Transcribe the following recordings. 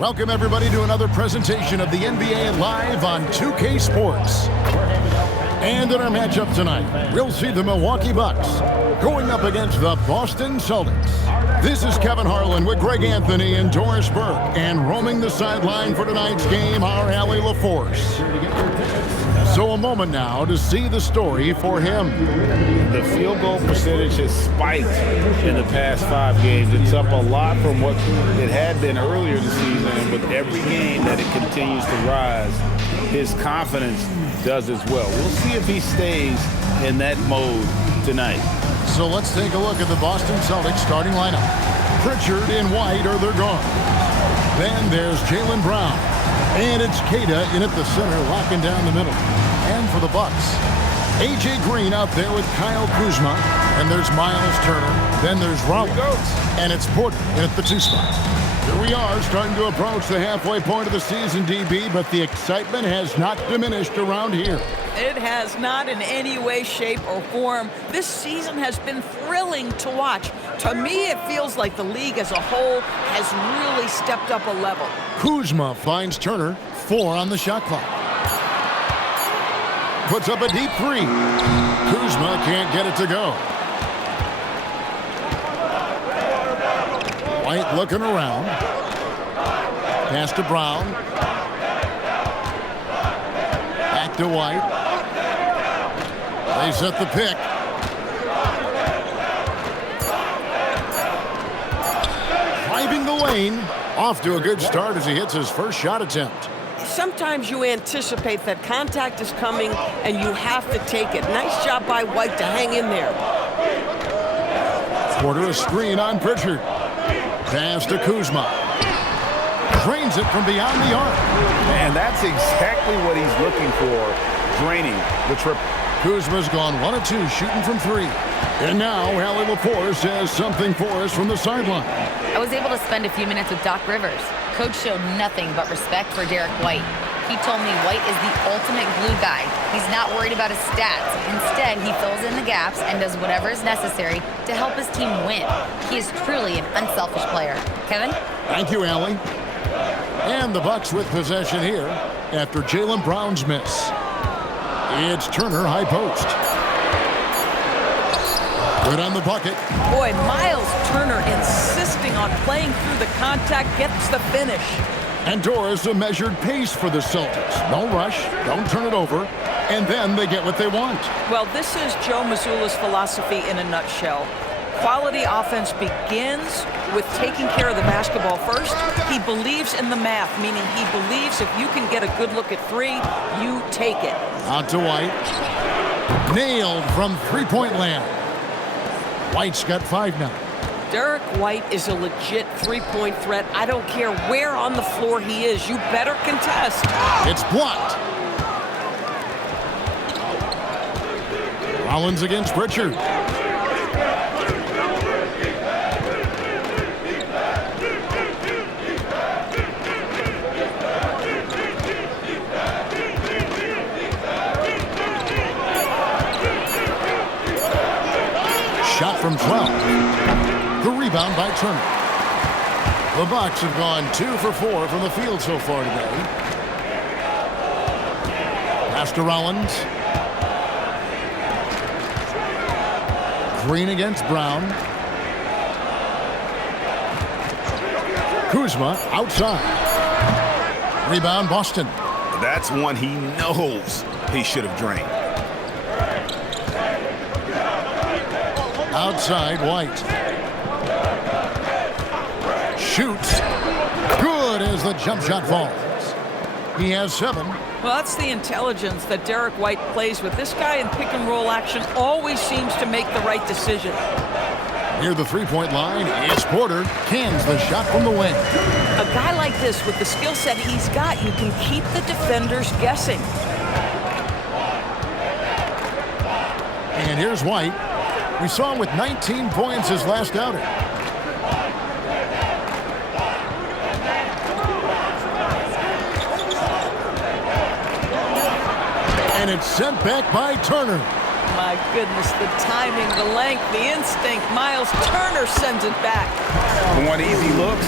Welcome, everybody, to another presentation of the NBA Live on 2K Sports. And in our matchup tonight, we'll see the Milwaukee Bucks going up against the Boston Celtics. This is Kevin Harlan with Greg Anthony and Doris Burke. And roaming the sideline for tonight's game, our Allie LaForce. So a moment now to see the story for him. The field goal percentage has spiked in the past 5 games. It's up a lot from what it had been earlier this season. And with every game that it continues to rise, his confidence does as well. We'll see if he stays in that mode tonight. So let's take a look at the Boston Celtics starting lineup. Pritchard and White are their guards. Then there's Jaylen Brown. And it's Kata in at the center, locking down the middle. And for the Bucks, A.J. Green out there with Kyle Kuzma. And there's Miles Turner. Then there's Rollins. And it's Porter in at the 2 spot. Here we are, starting to approach the halfway point of the season, DB, but the excitement has not diminished around here. It has not in any way, shape, or form. This season has been thrilling to watch. To me, it feels like the league as a whole has really stepped up a level. Kuzma finds Turner, 4 on the shot clock. Puts up a deep 3. Kuzma can't get it to go. White looking around. Pass to Brown. Back to White. They set the pick. Driving the lane. Off to a good start as he hits his first shot attempt. Sometimes you anticipate that contact is coming and you have to take it. Nice job by White to hang in there. Porter a screen on Pritchard. Pass to Kuzma. Drains it from beyond the arc. And that's exactly what he's looking for, draining the triple. Kuzma's gone 1 of 2 shooting from 3. And now Allie LaForce has something for us from the sideline. I was able to spend a few minutes with Doc Rivers. Coach showed nothing but respect for Derek White. He told me White is the ultimate glue guy. He's not worried about his stats. Instead, he fills in the gaps and does whatever is necessary to help his team win. He is truly an unselfish player. Kevin? Thank you, Allie. And the Bucks with possession here after Jaylen Brown's miss. It's Turner, high post. Good on the bucket. Boy, Miles Turner insisting on playing through the contact gets the finish. And Doris, a measured pace for the Celtics. No rush, don't turn it over, and then they get what they want. Well, this is Joe Mazzulla's philosophy in a nutshell. Quality offense begins with taking care of the basketball first. He believes in the math, meaning he believes if you can get a good look at 3, you take it. Out to White. Nailed from three-point land. White's got 5 now. Derek White is a legit 3-point threat. I don't care where on the floor he is. You better contest. It's blocked. Rollins against Pritchard. Shot from 12. The rebound by Turner. The Bucks have gone 2 for 4 from the field so far today. Pass to Rollins. Green against Brown. Kuzma outside. Rebound Boston. That's one he knows he should have drained. Outside White. Shoots. Good as the jump shot falls. He has 7. Well, that's the intelligence that Derek White plays with. This guy in pick-and-roll action always seems to make the right decision. Near the 3-point line, it's Porter. Cans the shot from the wing. A guy like this, with the skill set he's got, you can keep the defenders guessing. And here's White. We saw him with 19 points his last outing. And it's sent back by Turner. my goodness, the timing, the length, the instinct. Miles Turner sends it back. Want easy looks?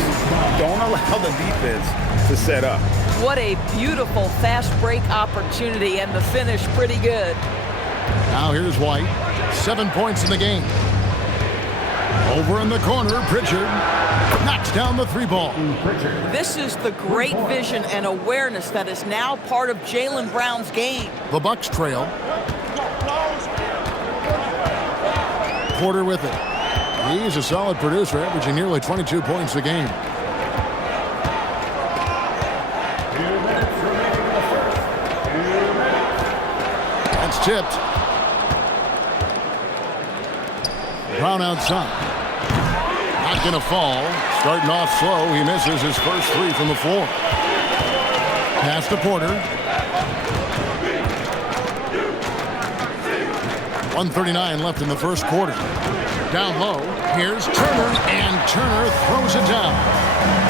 Don't allow the defense to set up. What a beautiful fast break opportunity, and the finish pretty good. Now here's White. 7 points in the game. Over in the corner, Pritchard knocks down the three ball. This is the great vision and awareness that is now part of Jaylen Brown's game. The Bucks trail. Porter with it. He's a solid producer, averaging nearly 22 points a game. That's tipped. Brown outside. Not going to fall. Starting off slow. He misses his first three from the floor. Pass to Porter. 1:39 left in the first quarter. Down low. Here's Turner, and Turner throws it down.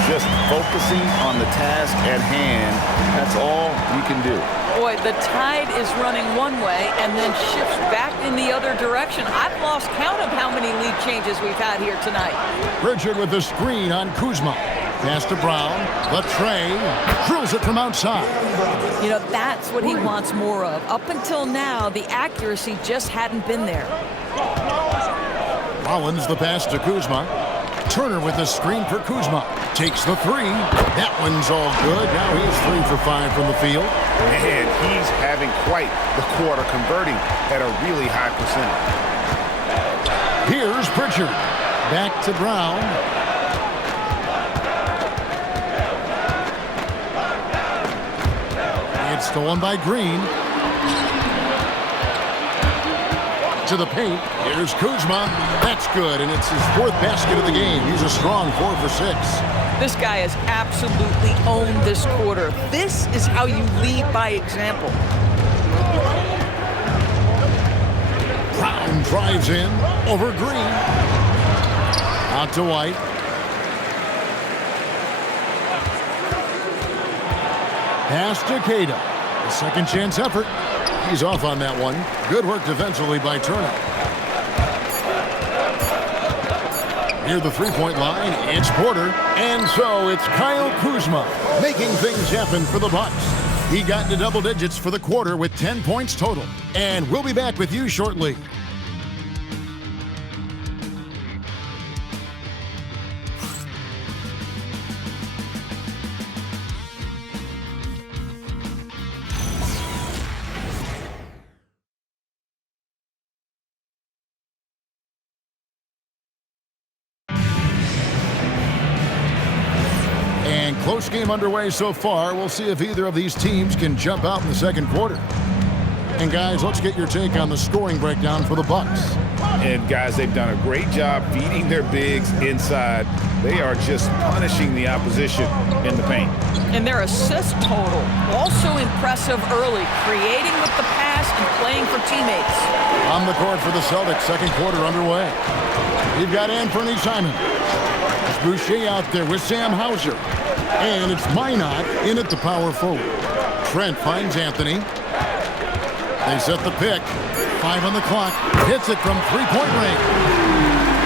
Just focusing on the task at hand. That's all you can do. Boy, the tide is running one way and then shifts back in the other direction. I've lost count of how many lead changes we've had here tonight. Pritchard with the screen on Kuzma. Pass to Brown. The tray. Drills it from outside. You know, that's what he wants more of. Up until now, the accuracy just hadn't been there. Rollins the pass to Kuzma. Turner with the screen for Kuzma. Takes the three. That one's all good. Now he's 3 for 5 from the field. And he's having quite the quarter, converting at a really high percentage. Here's Pritchard. Back to Brown. It's stolen by Green. To the paint. Here's Kuzma. That's good, and it's his 4th basket of the game. He's a strong 4 for 6. This guy has absolutely owned this quarter. This is how you lead by example. Brown drives in over Green. Out to White. Pass to Queta. A second chance effort. He's off on that one. Good work defensively by Turner. Near the three-point line, it's Porter. And so it's Kyle Kuzma making things happen for the Bucks. He got into double digits for the quarter with 10 points total. And we'll be back with you shortly. Close game underway so far. We'll see if either of these teams can jump out in the second quarter. And guys, let's get your take on the scoring breakdown for the Bucks. And guys, they've done a great job feeding their bigs inside. They are just punishing the opposition in the paint. And their assist total, also impressive early, creating with the pass and playing for teammates. On the court for the Celtics, second quarter underway. You've got Anthony Simon. It's Boucher out there with Sam Hauser. And it's Minot in at the power forward. Trent finds Anthony. They set the pick. 5 on the clock. Hits it from three-point range.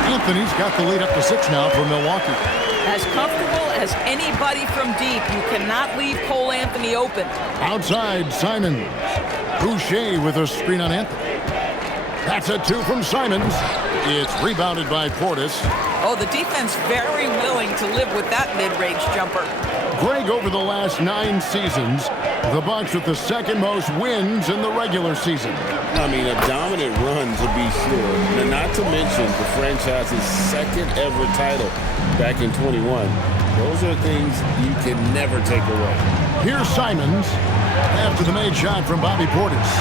Anthony's got the lead up to 6 now for Milwaukee. As comfortable as anybody from deep, you cannot leave Cole Anthony open. Outside, Simons. Boucher with a screen on Anthony. That's a 2 from Simons. It's rebounded by Portis. Oh, the defense very willing to live with that mid-range jumper. Greg, over the last 9 seasons, the Bucks with the second most wins in the regular season. I mean, a dominant run to be sure. And not to mention the franchise's second ever title back in 21. Those are things you can never take away. Here's Simons after the made shot from Bobby Portis.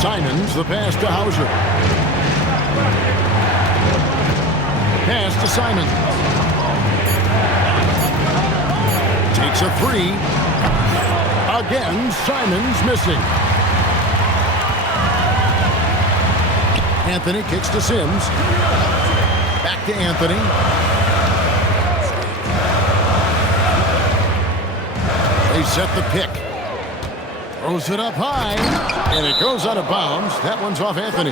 Simons, the pass to Hauser. Pass to Simons. Takes a 3. Again, Simons missing. Anthony kicks to Sims. Back to Anthony. They set the pick. Throws it up high, and it goes out of bounds. That one's off Anthony.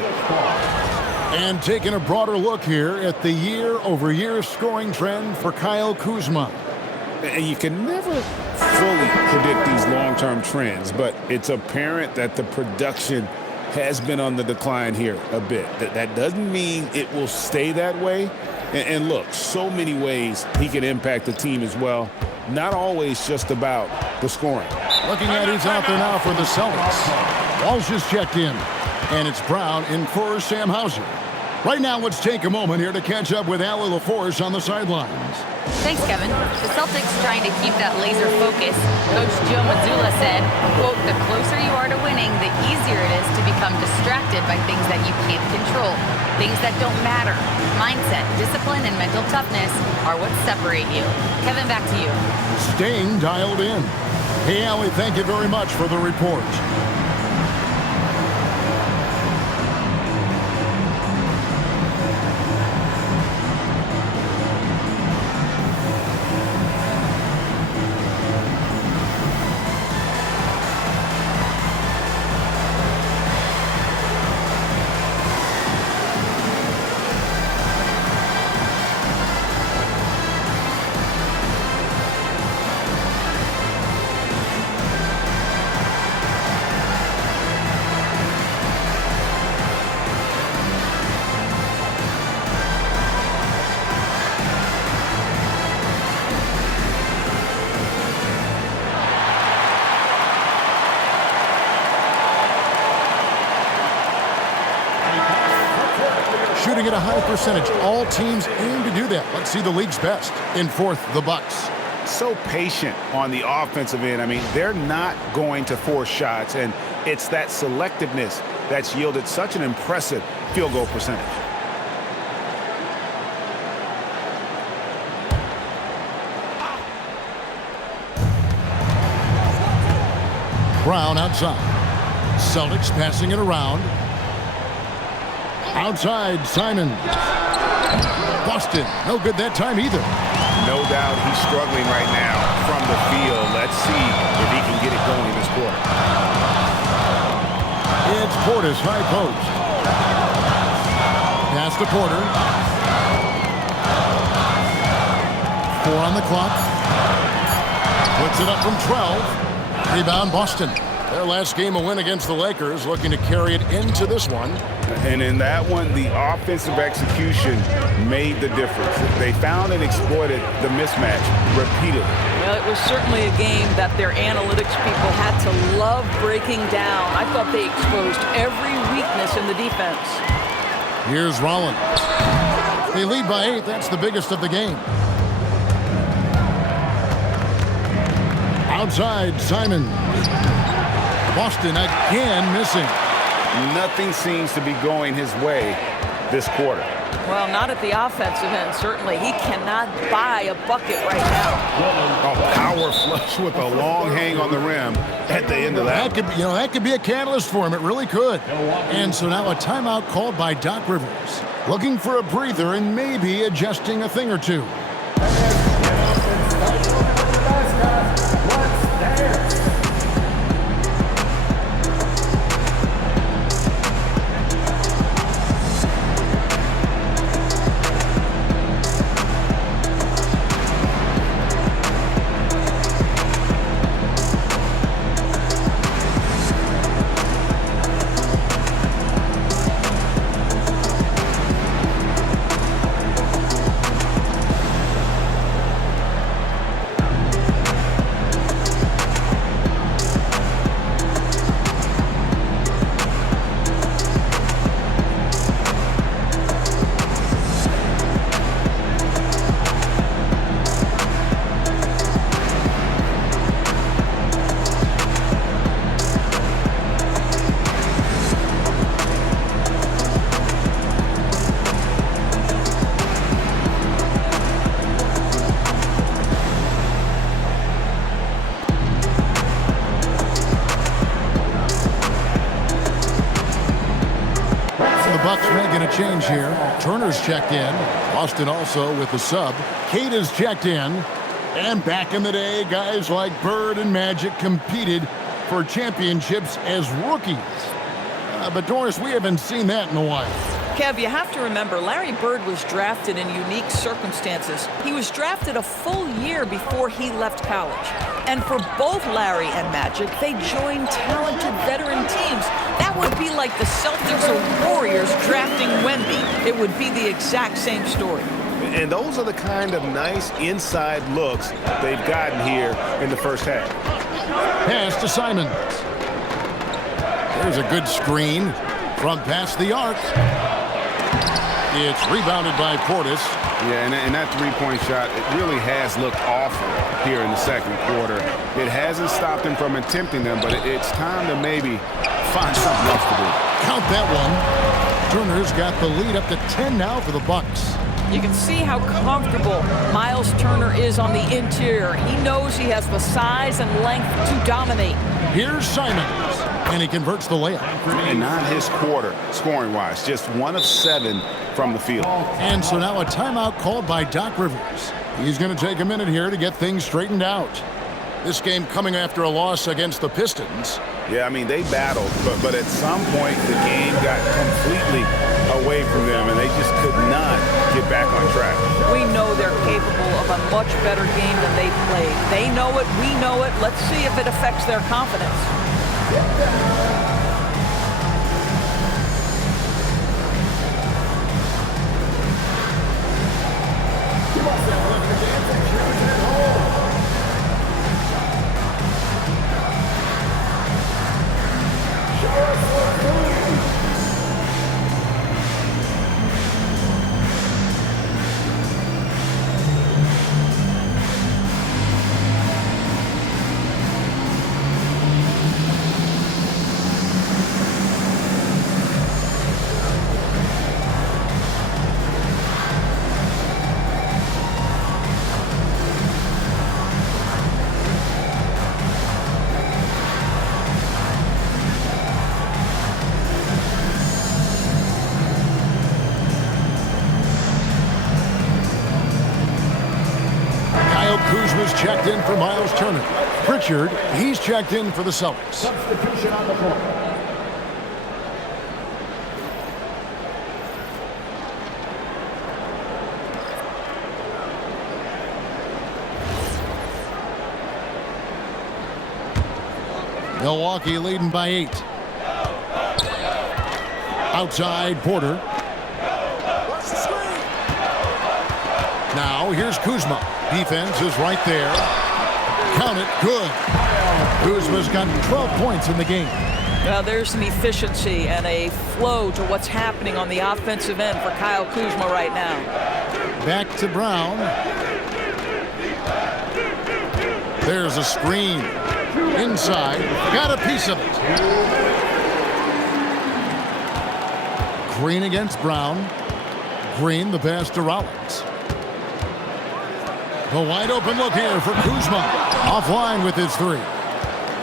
And taking a broader look here at the year-over-year scoring trend for Kyle Kuzma. And you can never fully predict these long-term trends, but it's apparent that the production has been on the decline here a bit. That doesn't mean it will stay that way. And look, so many ways he can impact the team as well. Not always just about the scoring. Looking at who's out there now for the Celtics. Walsh is checked in, and it's Brown in for Sam Hauser. Right now, let's take a moment here to catch up with Allie LaForce on the sidelines. Thanks, Kevin. The Celtics trying to keep that laser focus. Coach Joe Mazzulla said, quote, "The closer you are to winning, the easier it is to become distracted by things that you can't control, things that don't matter. Mindset, discipline, and mental toughness are what separate you." Kevin, back to you. Staying dialed in. Hey, Allie, thank you very much for the report. Shooting at a high percentage. All teams aim to do that. Let's see the league's best. In fourth, the Bucks. So patient on the offensive end. I mean, they're not going to force shots, and it's that selectiveness that's yielded such an impressive field goal percentage. Brown outside. Celtics passing it around. Outside, Simon. Boston, no good that time either. No doubt he's struggling right now from the field. Let's see if he can get it going this quarter. It's Portis, high post. Pass to Porter. 4 on the clock. Puts it up from 12. Rebound, Boston. Their last game, a win against the Lakers, looking to carry it into this one. And in that one, the offensive execution made the difference. They found and exploited the mismatch repeatedly. Well, it was certainly a game that their analytics people had to love breaking down. I thought they exposed every weakness in the defense. Here's Rollins. They lead by 8. That's the biggest of the game. Outside, Simon. Boston again missing. Nothing seems to be going his way this quarter. Well, not at the offensive end, certainly. He cannot buy a bucket right now. A power flush with a long hang on the rim at the end of that. That could be a catalyst for him. It really could. And so now a timeout called by Doc Rivers. Looking for a breather and maybe adjusting a thing or two. Bucks making a change here. Turner's checked in. Boston also with the sub. Kate is checked in. And back in the day, guys like Bird and Magic competed for championships as rookies. But Doris, we haven't seen that in a while. Kev, you have to remember, Larry Bird was drafted in unique circumstances. He was drafted a full year before he left college. And for both Larry and Magic, they joined talented veteran teams. That would be like the Celtics or Warriors drafting Wemby. It would be the exact same story. And those are the kind of nice inside looks they've gotten here in the first half. Pass to Simons. There's a good screen from past the arc. It's rebounded by Portis. Yeah, and that three-point shot, it really has looked awful here in the second quarter. It hasn't stopped him from attempting them, but it's time to maybe find something else to do. Count that one. Turner's got the lead up to 10 now for the Bucks. You can see how comfortable Miles Turner is on the interior. He knows he has the size and length to dominate. Here's Simons, and he converts the layup. And not his quarter, scoring-wise, just 1 of 7 from the field. And so now a timeout called by Doc Rivers. He's going to take a minute here to get things straightened out. This game coming after a loss against the Pistons. Yeah, I mean, they battled, but at some point the game got completely away from them, and they just could not get back on track. We know they're capable of a much better game than they played. They know it, we know it. Let's see if it affects their confidence. Kuzma's checked in for Miles Turner. Pritchard, he's checked in for the Celtics. Substitution on the floor. Milwaukee leading by 8. Outside Porter. Now here's Kuzma. Defense is right there. Count it. Good. Kuzma's got 12 points in the game. Now there's an efficiency and a flow to what's happening on the offensive end for Kyle Kuzma right now. Back to Brown. There's a screen. Inside. Got a piece of it. Green against Brown. Green the pass to Rollins. The wide open look here for Kuzma. Offline with his 3.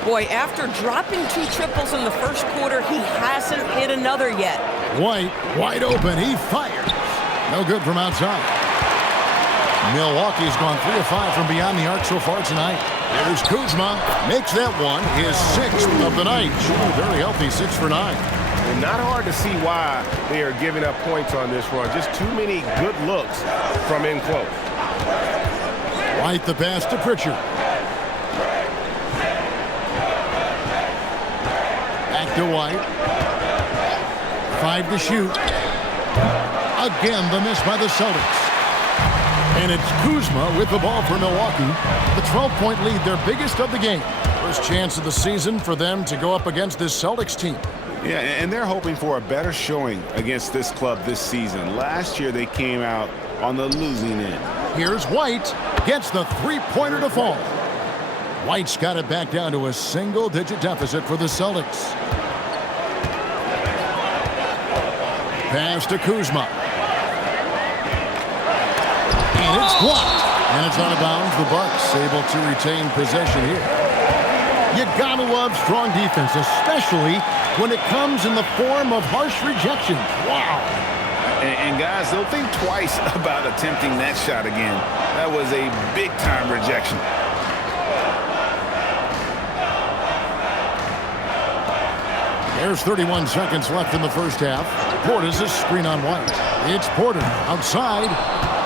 Boy, after dropping 2 triples in the first quarter, he hasn't hit another yet. White, wide open. He fires. No good from outside. Milwaukee's gone 3 of 5 from beyond the arc so far tonight. Here's Kuzma. Makes that one his 6th of the night. Shooting very healthy, 6 for 9. And not hard to see why they are giving up points on this run. Just too many good looks from in close. White the pass to Pritchard. Back to White. 5 to shoot. Again, the miss by the Celtics. And it's Kuzma with the ball for Milwaukee. The 12-point lead, their biggest of the game. First chance of the season for them to go up against this Celtics team. Yeah, and they're hoping for a better showing against this club this season. Last year, they came out on the losing end. Here's White. Gets the 3-pointer to fall. White's got it back down to a single-digit deficit for the Celtics. Pass to Kuzma. And it's blocked. And it's out of bounds. The Bucks able to retain possession here. You gotta love strong defense, especially when it comes in the form of harsh rejections. Wow. And guys, they'll think twice about attempting that shot again. That was a big-time rejection. There's 31 seconds left in the first half. Portis is screen on White. It's Porter outside.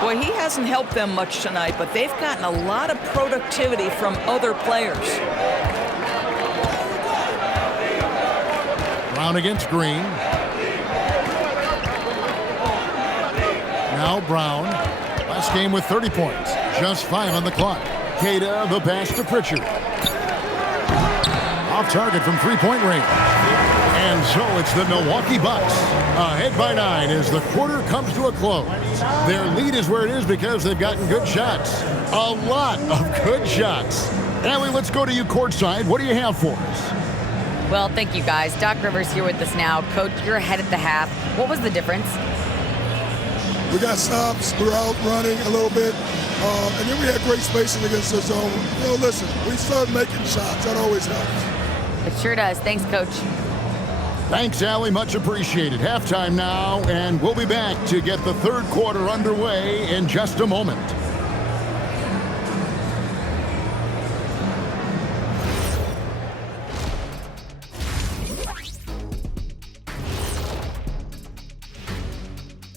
Boy, he hasn't helped them much tonight, but they've gotten a lot of productivity from other players. Brown against Green. Now Brown. Last game with 30 points. Just 5 on the clock. Queta, the pass to Pritchard. Off target from three-point range. And so it's the Milwaukee Bucks ahead by 9 as the quarter comes to a close. Their lead is where it is because they've gotten good shots. A lot of good shots. Allie, let's go to you courtside. What do you have for us? Well, thank you, guys. Doc Rivers here with us now. Coach, you're ahead at the half. What was the difference? We got stops. We were out running a little bit. And then we had great spacing against the zone. You know, listen, we started making shots. That always helps. It sure does. Thanks, Coach. Thanks, Allie. Much appreciated. Halftime now, and we'll be back to get the third quarter underway in just a moment.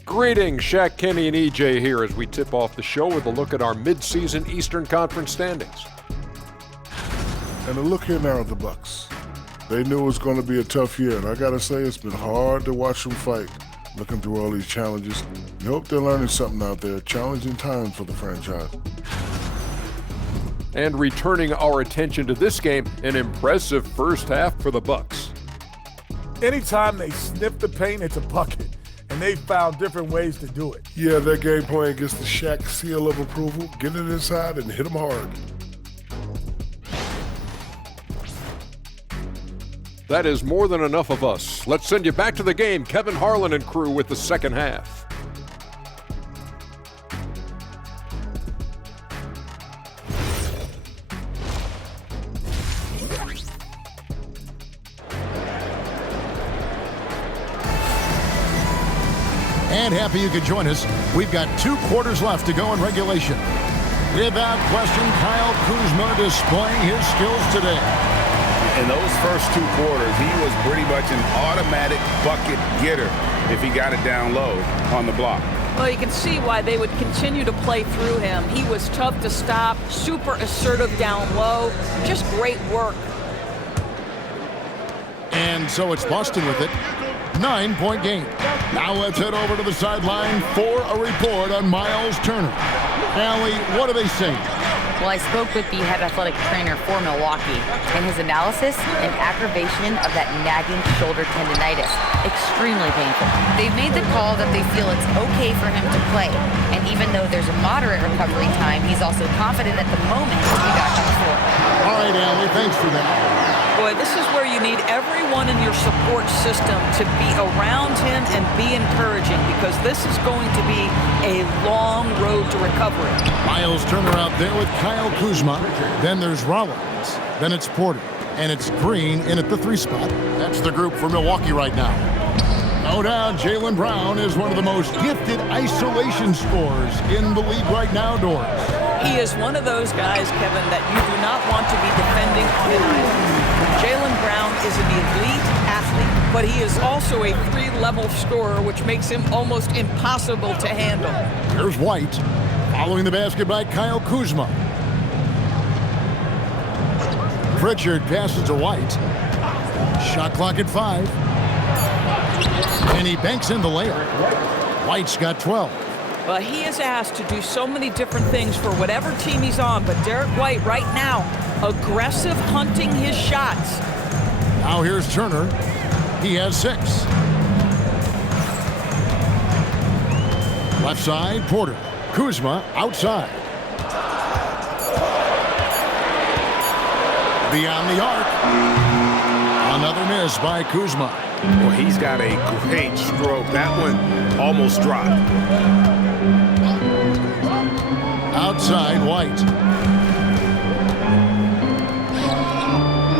Greetings, Shaq, Kenny, and EJ here as we tip off the show with a look at our midseason Eastern Conference standings. And a look here now at the Bucks. They knew it was going to be a tough year, and I got to say it's been hard to watch them fight, looking through all these challenges. You hope they're learning something out there. Challenging times for the franchise. And returning our attention to this game, an impressive first half for the Bucks. Anytime they sniff the paint, it's a bucket. And they found different ways to do it. Yeah, their game plan gets the Shaq seal of approval. Get it inside and hit them hard. That is more than enough of us. Let's send you back to the game. Kevin Harlan and crew with the second half. And happy you could join us. We've got 2 quarters left to go in regulation. Without question, Kyle Kuzma displaying his skills today. In those first 2 quarters, he was pretty much an automatic bucket getter if he got it down low on the block. Well, you can see why they would continue to play through him. He was tough to stop, super assertive down low, just great work. And so it's Boston with it. 9-point game. Now let's head over to the sideline for a report on Miles Turner. Allie, what do they say? Well, I spoke with the head athletic trainer for Milwaukee, and his analysis, an aggravation of that nagging shoulder tendonitis. Extremely painful. They've made the call that they feel it's okay for him to play, and even though there's a moderate recovery time, he's also confident at the moment to be back on the floor. All right, Allie, thanks for that. Boy, this is where you need everyone in your support system to be around him and be encouraging, because this is going to be a long road to recovery. Miles Turner out there with Kyle Kuzma. Then there's Rollins. Then it's Porter. And it's Green in at the 3 spot. That's the group for Milwaukee right now. No doubt, Jaylen Brown is one of the most gifted isolation scorers in the league right now, Doris. He is one of those guys, Kevin, that you do not want to be defending on an island. Jaylen Brown is an elite athlete, but he is also a 3-level scorer, which makes him almost impossible to handle. Here's White, following the basket by Kyle Kuzma. Pritchard passes to White. Shot clock at 5. And he banks in the layup. White's got 12. Well, he is asked to do so many different things for whatever team he's on, but Derek White right now, aggressive hunting his shots. Now here's Turner. He has 6. Left side, Porter. Kuzma outside. Beyond the arc. Another miss by Kuzma. Well, he's got a great stroke. That one almost dropped. Outside, White.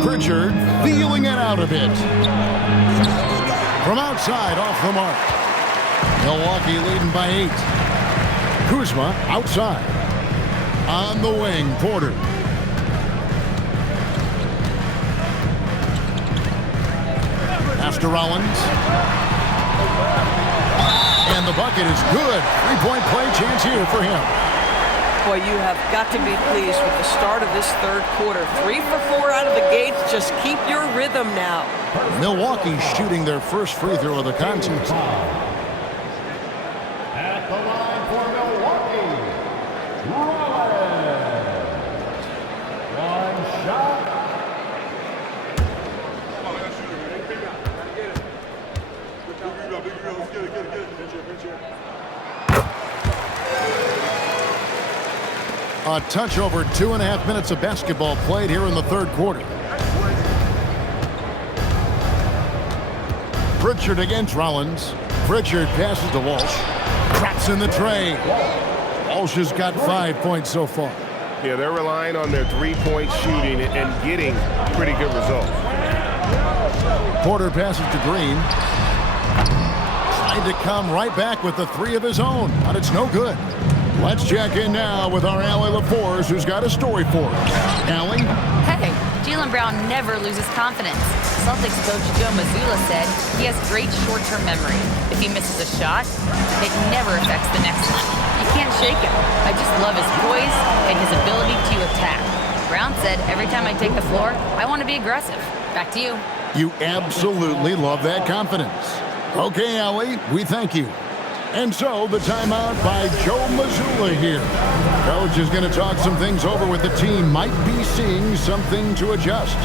Pritchard feeling it out a bit. From outside, off the mark. Milwaukee leading by 8. Kuzma outside. On the wing, Porter. Pass Pass to Rollins. And the bucket is good. Three-point play chance here for him. Boy, you have got to be pleased with the start of this third quarter. 3 for 4 out of the gates. Just keep your rhythm now. Milwaukee shooting their first free throw of the contest. At the line for Milwaukee, Rollins. One shot. A touch over 2.5 minutes of basketball played here in the third quarter. Pritchard against Rollins. Pritchard passes to Walsh. Traps in the tray. Walsh has got 5 points so far. Yeah, they're relying on their three-point shooting and getting pretty good results. Porter passes to Green. Tried to come right back with the three of his own, but it's no good. Let's check in now with our Allie LaForce, who's got a story for us. Allie? Hey, Jaylen Brown never loses confidence. Celtics coach Joe Mazzulla said he has great short-term memory. If he misses a shot, it never affects the next one. You can't shake him. I just love his poise and his ability to attack. Brown said, every time I take the floor, I want to be aggressive. Back to you. You absolutely love that confidence. Okay, Allie, we thank you. And so the timeout by Joe Mazzulla here. Coach is going to talk some things over with the team. Might be seeing something to adjust.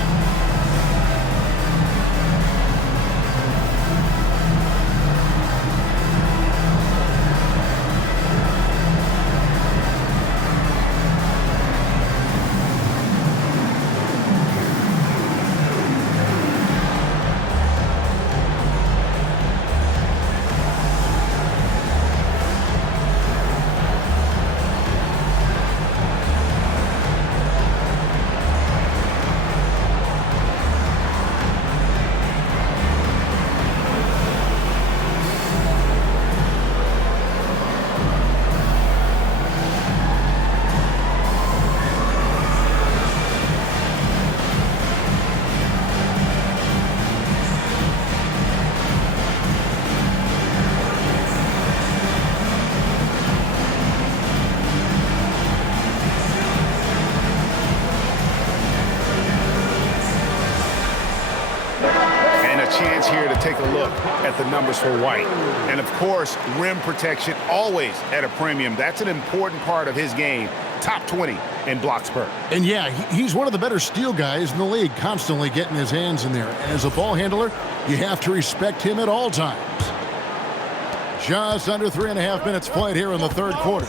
Chance here to take a look at the numbers for White. And of course, rim protection always at a premium. That's an important part of his game. Top 20 in blocks per. And yeah, he's one of the better steal guys in the league, constantly getting his hands in there. As a ball handler, you have to respect him at all times. Just under 3.5 minutes played here in the third quarter.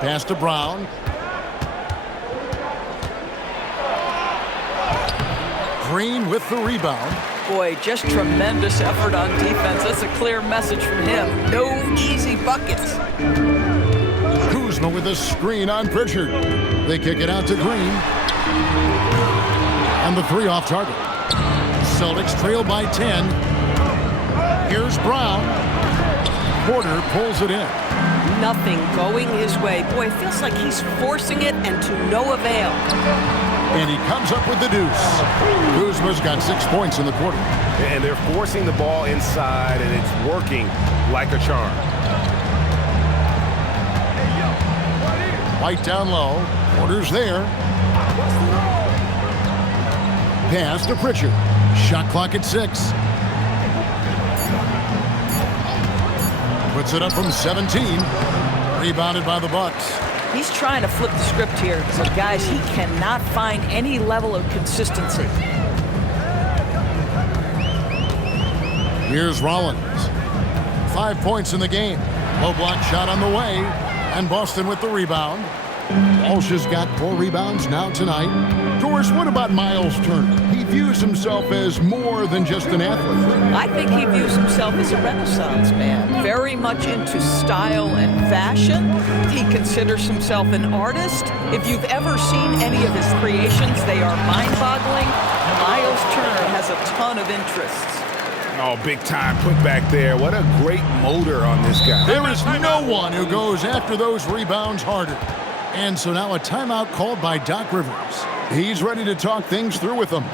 Pass to Brown. Green with the rebound. Boy, just tremendous effort on defense. That's a clear message from him. No easy buckets. Kuzma with a screen on Pritchard. They kick it out to Green. And the three off target. Celtics trail by 10. Here's Brown. Porter pulls it in. Nothing going his way. Boy, it feels like he's forcing it and to no avail. And he comes up with the deuce. Kuzma's got 6 points in the quarter. And they're forcing the ball inside, and it's working like a charm. White down low. Porter's there. Pass to Pritchard. Shot clock at 6. Puts it up from 17. Rebounded by the Bucks. He's trying to flip the script here. So, guys, he cannot find any level of consistency. Here's Rollins. 5 points in the game. Low block shot on the way. And Boston with the rebound. Walsh has got 4 rebounds now tonight. Doris, what about Miles Turner? He views himself as more than just an athlete. I think he views himself as a Renaissance man. Very much into style and fashion. He considers himself an artist. If you've ever seen any of his creations, they are mind-boggling. Miles Turner has a ton of interests. Oh, big time put back there. What a great motor on this guy. There is no one who goes after those rebounds harder. And so now a timeout called by Doc Rivers. He's ready to talk things through with them.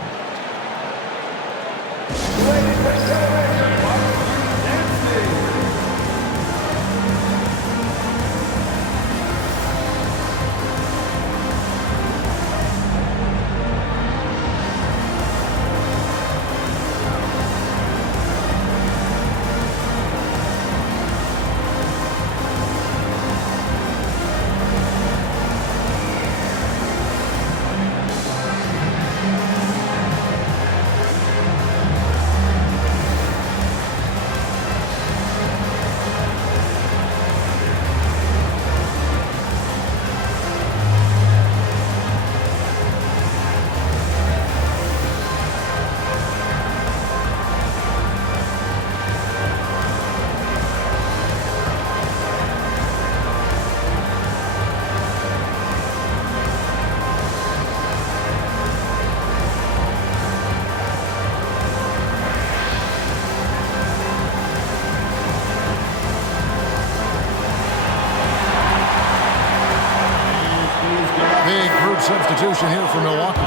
Substitution here for Milwaukee.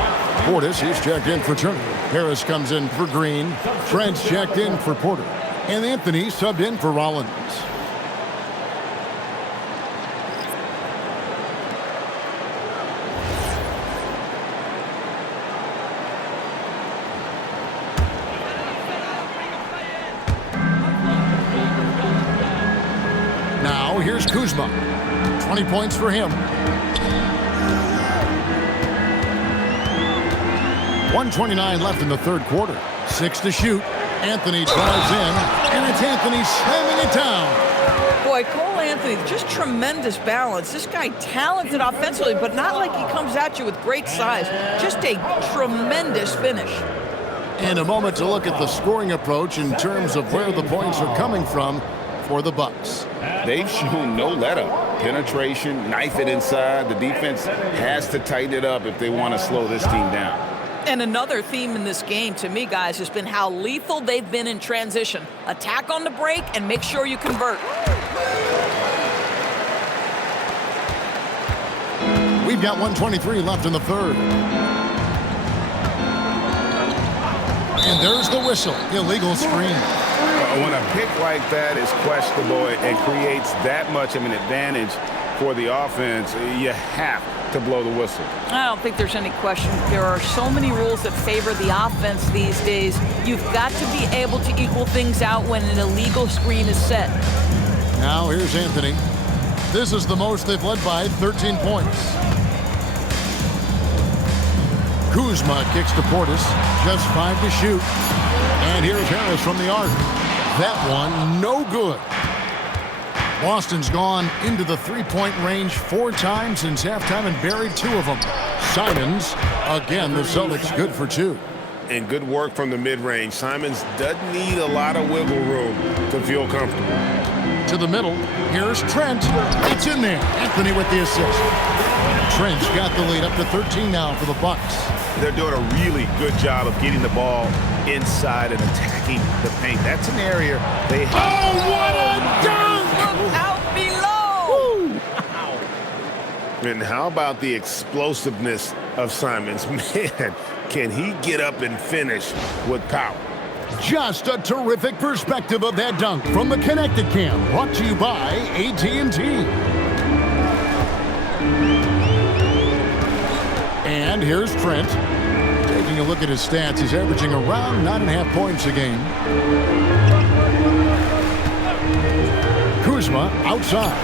Portis, he's checked in for Turner. Harris comes in for Green. Trent's checked in for Porter. And Anthony subbed in for Rollins. Now here's Kuzma. 20 points for him. 1:29 left in the third quarter. 6 to shoot. Anthony drives in, and it's Anthony slamming it down. Boy, Cole Anthony, just tremendous balance. This guy talented offensively, but not like he comes at you with great size. Just a tremendous finish. And a moment to look at the scoring approach in terms of where the points are coming from for the Bucks. They've shown no let-up. Penetration, knife it inside. The defense has to tighten it up if they want to slow this team down. And another theme in this game, to me, guys, has been how lethal they've been in transition. Attack on the break and make sure you convert. We've got 1:23 left in the third. And there's the whistle. Illegal screen. When a pick like that is questionable and creates that much of an advantage for the offense, you have to blow the whistle. I don't think there's any question. There are so many rules that favor the offense these days. You've got to be able to equal things out when an illegal screen is set. Now here's Anthony. This is the most they've led by, 13 points. Kuzma kicks to Portis, just 5 to shoot. And here's Harris from the arc. That one, no good. Boston's gone into the three-point range 4 times since halftime and buried 2 of them. Simons, again, the Celtics good for 2. And good work from the mid-range. Simons doesn't need a lot of wiggle room to feel comfortable. To the middle, here's Trent. It's in there. Anthony with the assist. Trent's got the lead up to 13 now for the Bucks. They're doing a really good job of getting the ball inside and attacking the paint. That's an area they have. Oh, what a dunk! Look out below! Wow. And how about the explosiveness of Simons? Man, can he get up and finish with power? Just a terrific perspective of that dunk from the Connected Cam, brought to you by AT&T. And here's Trent. Taking a look at his stats, he's averaging around 9.5 points a game. Kuzma outside.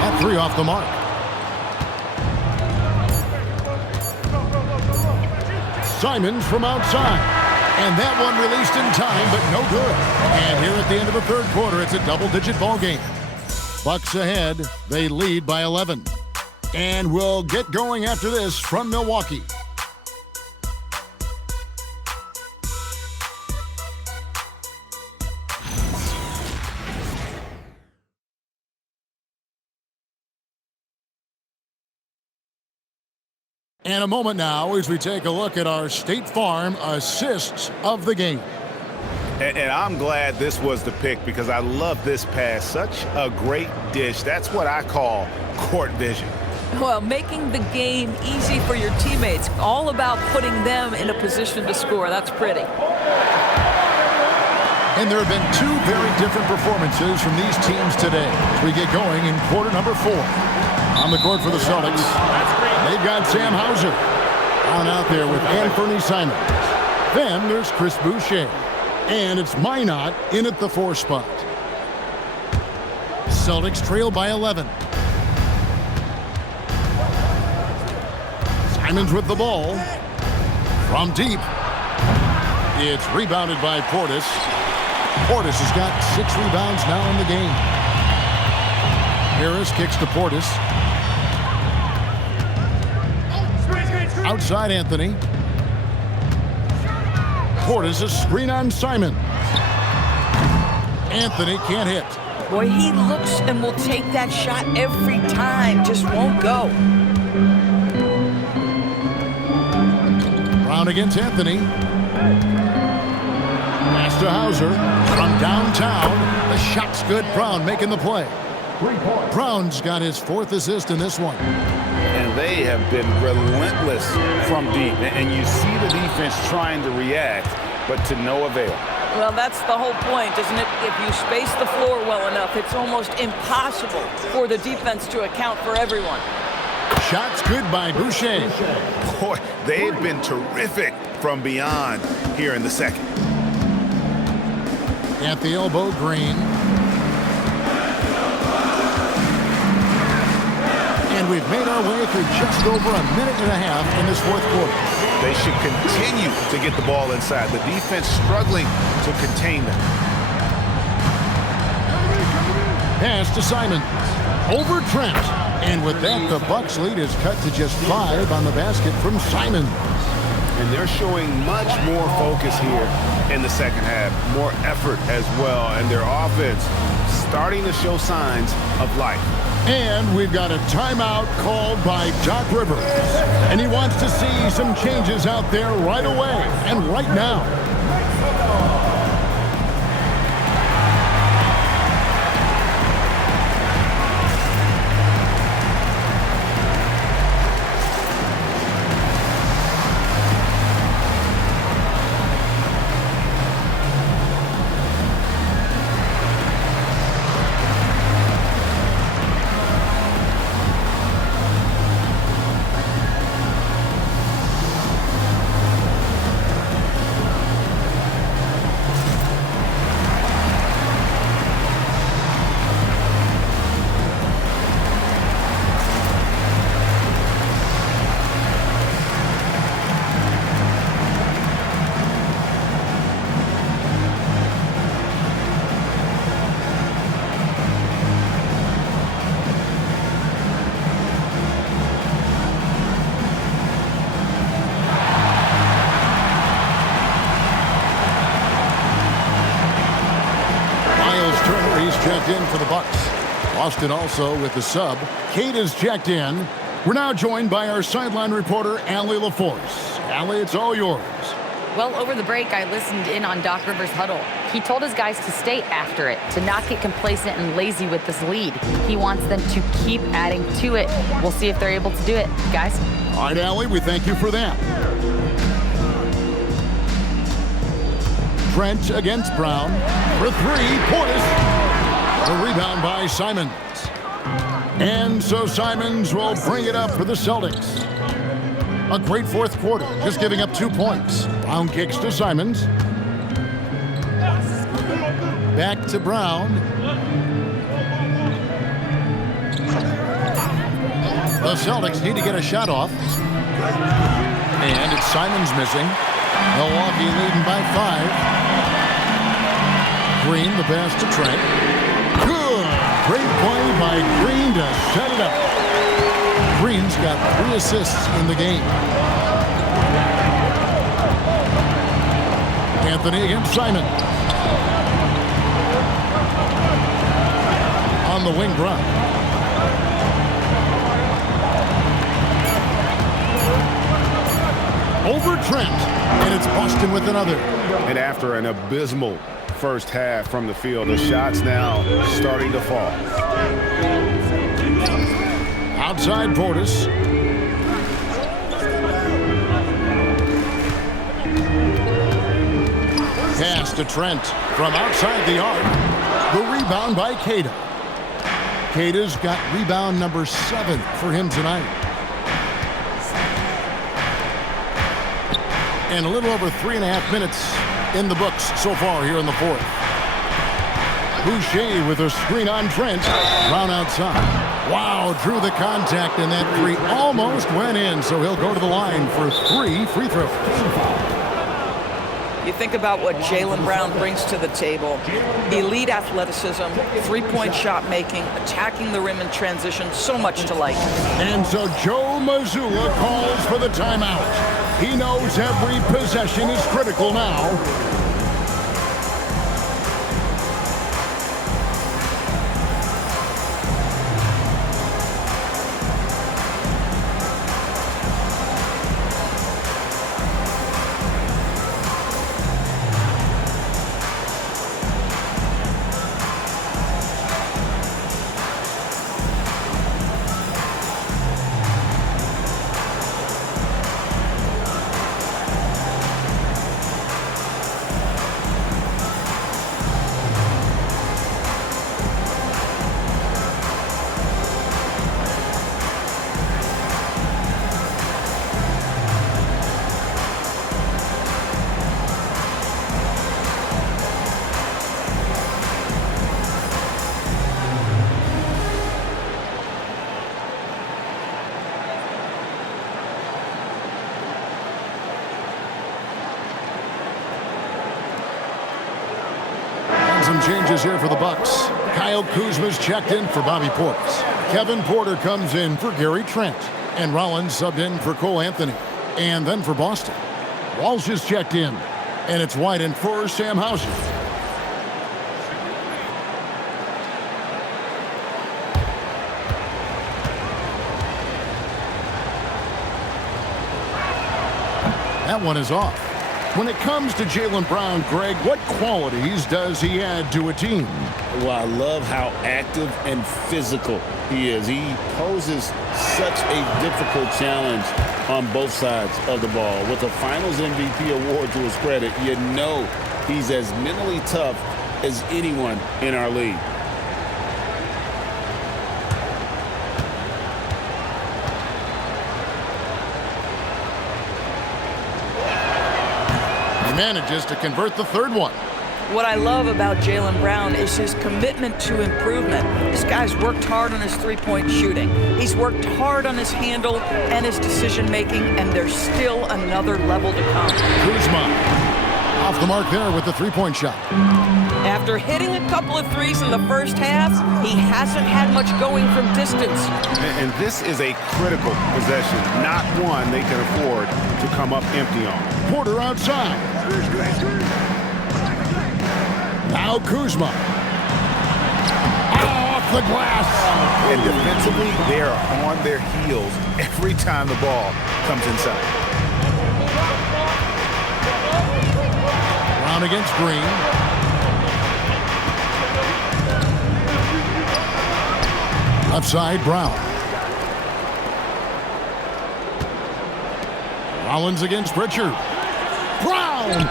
That 3 off the mark. Simons from outside. And that one released in time, but no good. And here at the end of the third quarter, it's a double-digit ball game. Bucks ahead. They lead by 11. And we'll get going after this from Milwaukee. And a moment now as we take a look at our State Farm assists of the game. And I'm glad this was the pick because I love this pass. Such a great dish. That's what I call court vision. Well, making the game easy for your teammates, all about putting them in a position to score. That's pretty. And there have been two very different performances from these teams today as we get going in quarter number 4. On the court for the Celtics, they've got Sam Hauser on out there with Anthony Simons. Then there's Chris Boucher. And it's Minot in at the 4 spot. Celtics trail by 11. Simons with the ball. From deep. It's rebounded by Portis. Portis has got 6 rebounds now in the game. Harris kicks to Portis. Outside Anthony. Portis a screen on Simon. Anthony can't hit. Boy, he looks and will take that shot every time. Just won't go. Brown against Anthony. Pass to Hauser from downtown. The shot's good. Brown making the play. Brown's got his 4th assist in this one. And they have been relentless from deep. And you see the defense trying to react, but to no avail. Well, that's the whole point, isn't it? If you space the floor well enough, it's almost impossible for the defense to account for everyone. Shots good by Boucher. Boy, they've been terrific from beyond here in the second. At the elbow, Green. And we've made our way through just over a minute and a half in this 4th quarter. They should continue to get the ball inside. The defense struggling to contain them. Pass to Simons. Over Trent. And with that, the Bucks lead is cut to just 5 on the basket from Simons. And they're showing much more focus here in the second half. More effort as well. And their offense starting to show signs of life. And we've got a timeout called by Doc Rivers. And he wants to see some changes out there right away and right now. Checked in for the Bucks. Boston also with the sub. Kate is checked in. We're now joined by our sideline reporter, Allie LaForce. Allie, it's all yours. Well, over the break, I listened in on Doc Rivers' huddle. He told his guys to stay after it, to not get complacent and lazy with this lead. He wants them to keep adding to it. We'll see if they're able to do it, guys. All right, Allie, we thank you for that. Trent against Brown. For 3, Portis. The rebound by Simons. And so Simons will bring it up for the Celtics. A great 4th quarter, just giving up 2 points. Brown kicks to Simons. Back to Brown. The Celtics need to get a shot off. And it's Simons missing. Milwaukee leading by 5. Green, the pass to Trent. Good. Great play by Green to set it up. Green's got 3 assists in the game. Anthony against Simon. On the wing, Brown. Over Trent. And it's Boston with another. And after an abysmal first half from the field, the shots now starting to fall. outside Portis. Pass to Trent from outside the arc. The rebound by Queta. Queta's got rebound number 7 for him tonight. And a little over 3.5 minutes in the books so far here in the fourth. Boucher with a screen on Trent. Brown outside. Wow, drew the contact, and that three almost went in, so he'll go to the line for 3 free throws. You think about what Jaylen Brown brings to the table. Elite athleticism, three-point shot making, attacking the rim in transition, so much to like. And so Joe Mazzulla calls for the timeout. He knows every possession is critical now. Some changes here for the Bucks. Kyle Kuzma's checked in for Bobby Portis. Kevin Porter comes in for Gary Trent. And Rollins subbed in for Cole Anthony. And then for Boston, Walsh is checked in. And it's White in for Sam Hauser. That one is off. When it comes to Jaylen Brown, Greg, what qualities does he add to a team? Well, I love how active and physical he is. He poses such a difficult challenge on both sides of the ball. With a Finals MVP award to his credit, you know he's as mentally tough as anyone in our league. Manages to convert the third one. What I love about Jaylen Brown is his commitment to improvement. This guy's worked hard on his three-point shooting. He's worked hard on his handle and his decision-making, and there's still another level to come. Kuzma off the mark there with the three-point shot. After hitting a couple of threes in the first half, he hasn't had much going from distance. And this is a critical possession, not one they can afford to come up empty on. Porter outside. Now Kuzma. Off the glass. And defensively, they are on their heels every time the ball comes inside. Brown against Green. Upside Brown. Rollins against Pritchard. Brown!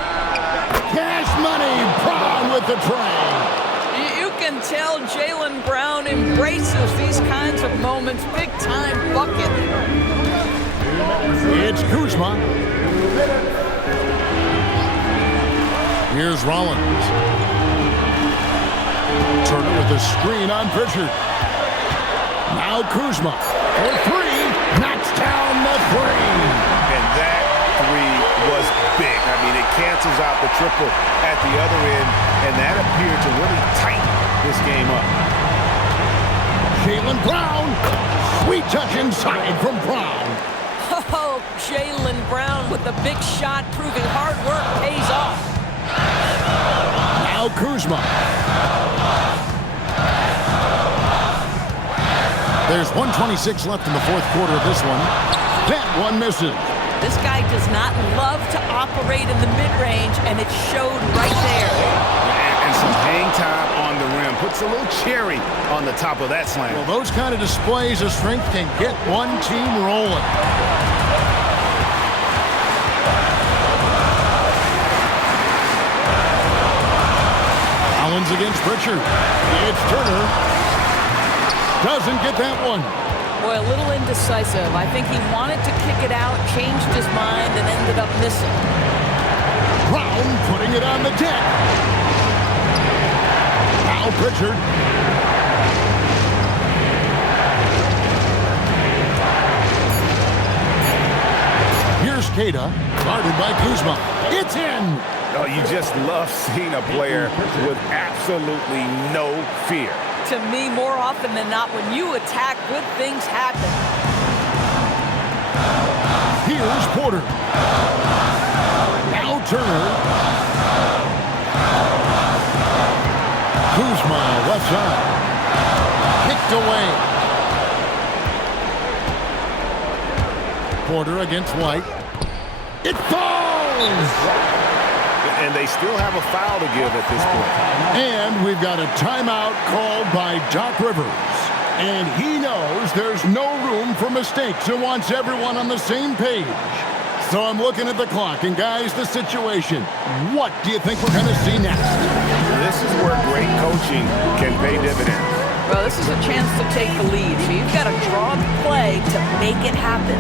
Cash money! Brown with the tray. You can tell Jaylen Brown embraces these kinds of moments. Big-time bucket. It's Kuzma. Here's Rollins. Turner with a screen on Pritchard. Now Kuzma for three. Knocks down the three. And that three was big. I mean, it cancels out the triple at the other end, and that appeared to really tighten this game up. Jaylen Brown. Sweet touch inside from Brown. Oh, Jaylen Brown with the big shot, proving hard work pays off. Now Kuzma. There's 1:26 left in the fourth quarter of this one. That one misses. This guy does not love to operate in the mid-range, and it showed right there. And some hang time on the rim. Puts a little cherry on the top of that slam. Well, those kind of displays of strength can get one team rolling. Collins against Pritchard. It's Turner. Doesn't get that one. Boy, a little indecisive. I think he wanted to kick it out, changed his mind, and ended up missing. Brown putting it on the deck. Now Pritchard. Here's Cada, guarded by Kuzma. It's in! Oh, you just love seeing a player with absolutely no fear. To me, more often than not, when you attack, good things happen. Here's Porter. Now Turner. Kuzma, left side. Kicked away. Porter against White. It falls! And they still have a foul to give at this point. And we've got a timeout called by Doc Rivers. And he knows there's no room for mistakes and wants everyone on the same page. So I'm looking at the clock, and guys, the situation. What do you think we're going to see next? This is where great coaching can pay dividends. Well, this is a chance to take the lead, so you've got to draw the play to make it happen.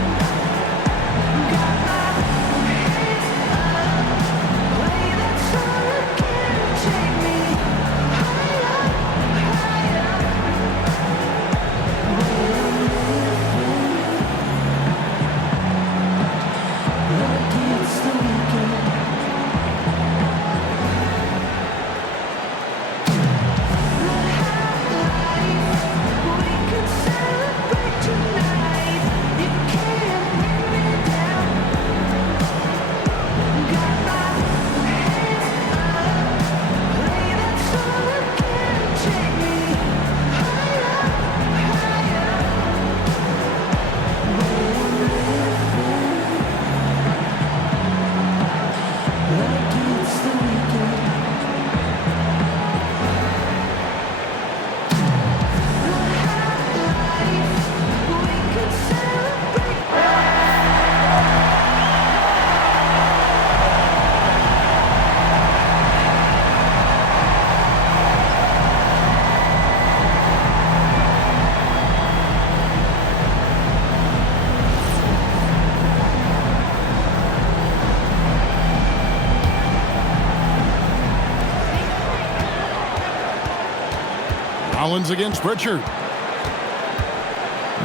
Collins against Pritchard.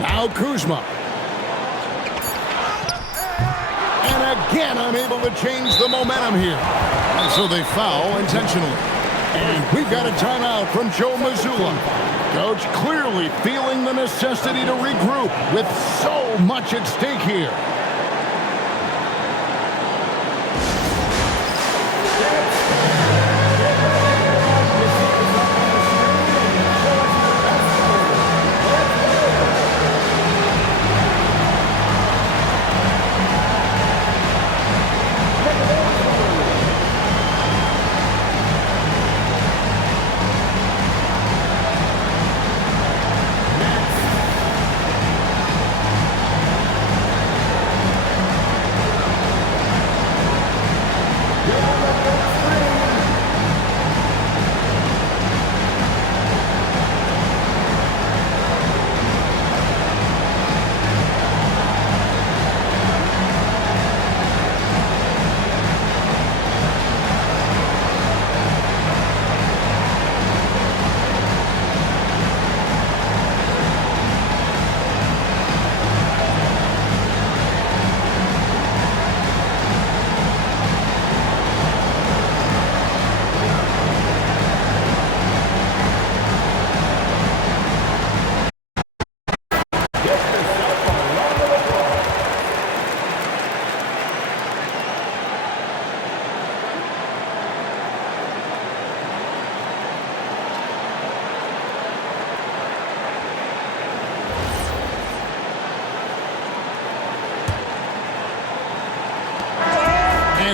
Now Kuzma. And again, I'm able to change the momentum here. And so they foul intentionally. And we've got a timeout from Joe Mazzulla. Coach clearly feeling the necessity to regroup with so much at stake here.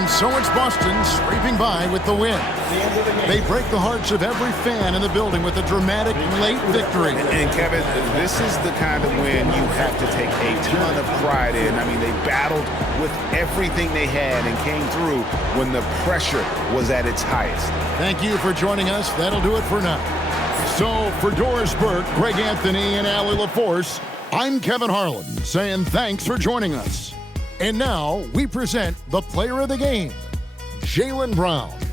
And so it's Boston scraping by with the win. They break the hearts of every fan in the building with a dramatic late victory. And Kevin, this is the kind of win you have to take a ton of pride in. I mean, they battled with everything they had and came through when the pressure was at its highest. Thank you for joining us. That'll do it for now. So for Doris Burke, Greg Anthony, and Allie LaForce, I'm Kevin Harlan saying thanks for joining us. And now we present the player of the game, Jaylen Brown.